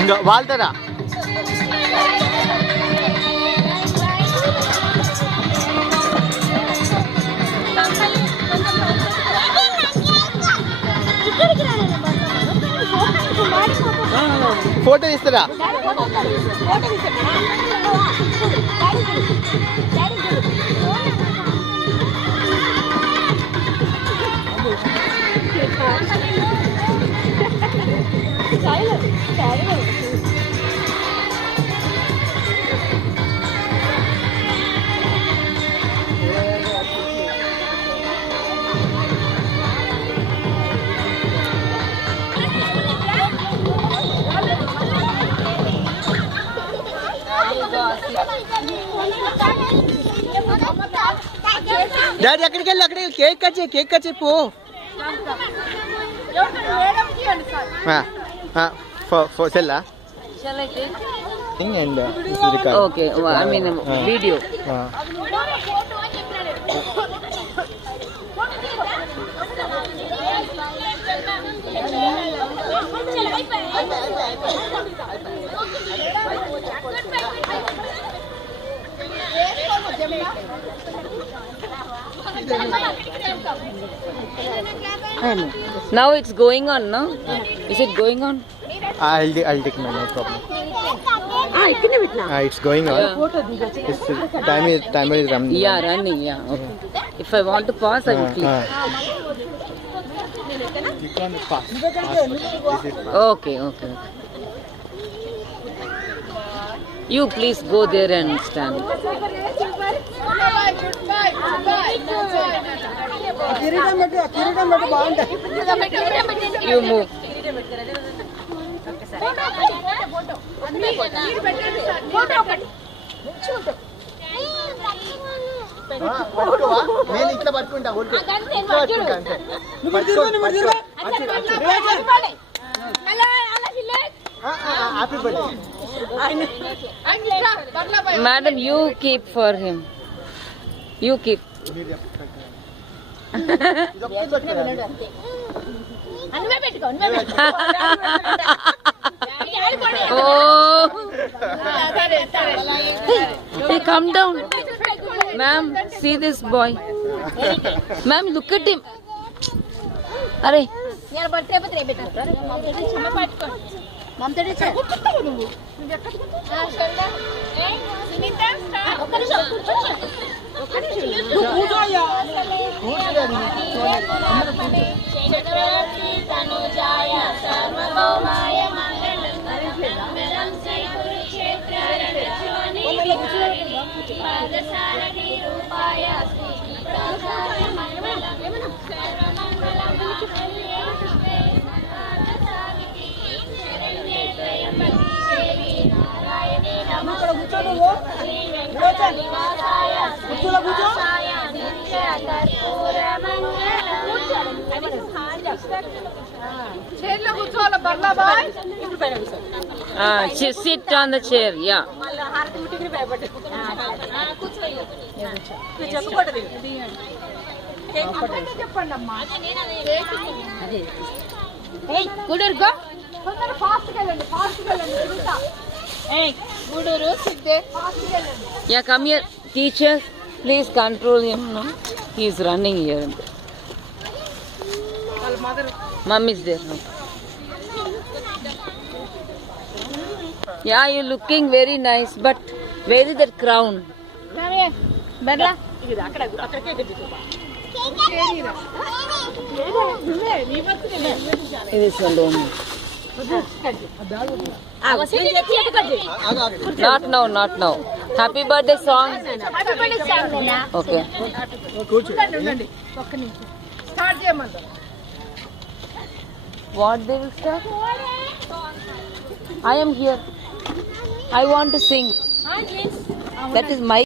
ఇంకా వాళ్ళతోరా ఫోటో తీస్తారా? డాడీ అక్కడికి వెళ్ళి అక్కడికి కేక్ కట్ చెప్పు. సెల్లా okay I mean video. Now it's going on, no? Is it going on? I'll take no problem. It's going on. Timer is running. Yeah, running. Yeah. Okay. If I want to pause, I will click. You can pass. Okay. You please go there and stand. You move. నేను ఇట్లా పట్టుకుంటా. Madam, you keep for him. You keep. Oh. Hey, come down. Ma'am, see this boy. Ma'am, look at him. Are. Sit on the chair. Yeah. Hey, Guduru, go. Hey, Guduru, sit there. Yeah, come here. Teacher, please control him. No? He is running here. Mom is there. No? Yeah, you're looking very nice, but where is that crown? It is alone. Not now. Happy birthday song. Okay. What they will start? I am here. I want to sing. That is my